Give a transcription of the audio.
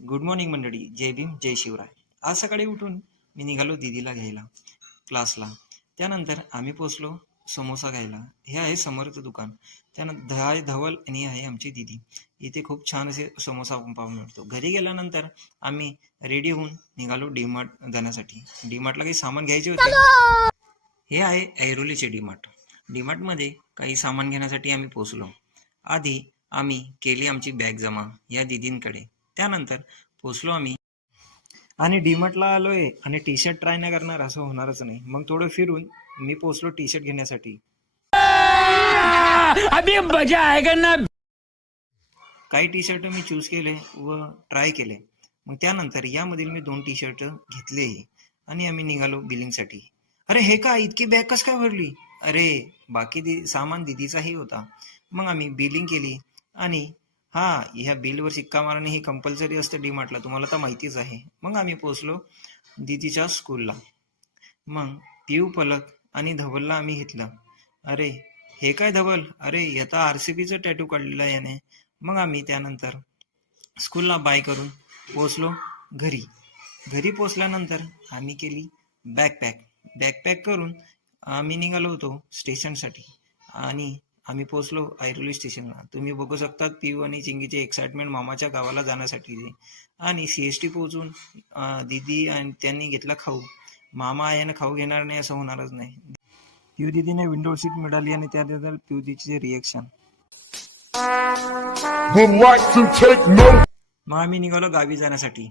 Good morning मंडळी. जय भीम जय शिवराय. आज सकाळी उठून मी निघालो दीदीला घ्यायला क्लासला. त्यानंतर आम्ही पोचलो समोसा घ्यायला. हे आहे समोरचं दुकान. त्यानंतर धवल आणि आहे आमची दीदी. इथे खूप छान असे समोसा पाव मिळतो. घरी गेल्यानंतर आम्ही रेडी होऊन निघालो डीमार्ट जाण्यासाठी. डीमार्टला काही सामान घ्यायचे होते. हे आहे ऐरोलीचे डीमार्ट. डीमार्टमध्ये काही सामान घेण्यासाठी आम्ही पोचलो. आधी आम्ही केली आमची बॅग जमा या दीदींकडे. त्यानंतर पोचलो आम्ही आणि डीमार्टला आलोय आणि टी शर्ट ट्राय नाही करणार असं होणारच नाही. मग थोडं फिरून मी पोचलो टी शर्ट घेण्यासाठी. अभी मजा आएगा ना. काही टी शर्ट मी चूज केले व ट्राय केले. मग त्यानंतर यामधील मी 2 टी शर्ट घेतले आणि आम्ही निघालो बिलिंगसाठी. अरे हे काय, इतकी बॅग कस काय भरली? अरे बाकी सामान दिदीचाही होता. मग आम्ही बिलिंग केली आणि ह्या बिलवर शिक्का मारणे हे कंपल्सरी असतं डीमार्टला, तुम्हाला तर माहितीच आहे. मग आम्ही पोचलो दीदीच्या स्कूलला. मग पिऊ, पलक आणि धवलला आम्ही घेतलं. अरे हे काय धवल, अरे याचा RCBचं टॅटू काढलेला आहे याने. मग आम्ही त्यानंतर स्कूलला बाय करून पोचलो घरी. घरी पोचल्यानंतर आम्ही केली बॅकपॅक करून आम्ही निघालो होतो स्टेशनसाठी आणि आम्ही पोचलो ऐरोली स्टेशनला. तुम्ही बघू शकतात पिऊ आणि चिंगीचे एक्साइटमेंट मामाच्या गावाला जाण्यासाठी. आणि CST पोहोचून दीदी आणि त्यांनी घेतला खाऊ. मामा आहे ना, खाऊ घेणार नाही असं होणारच नाही. पिऊ दीदीने विंडो सीट मिळाली आणि त्याबद्दल पिऊ दीदीचे रिएक्शन. मग आम्ही निघालो गावी जाण्यासाठी.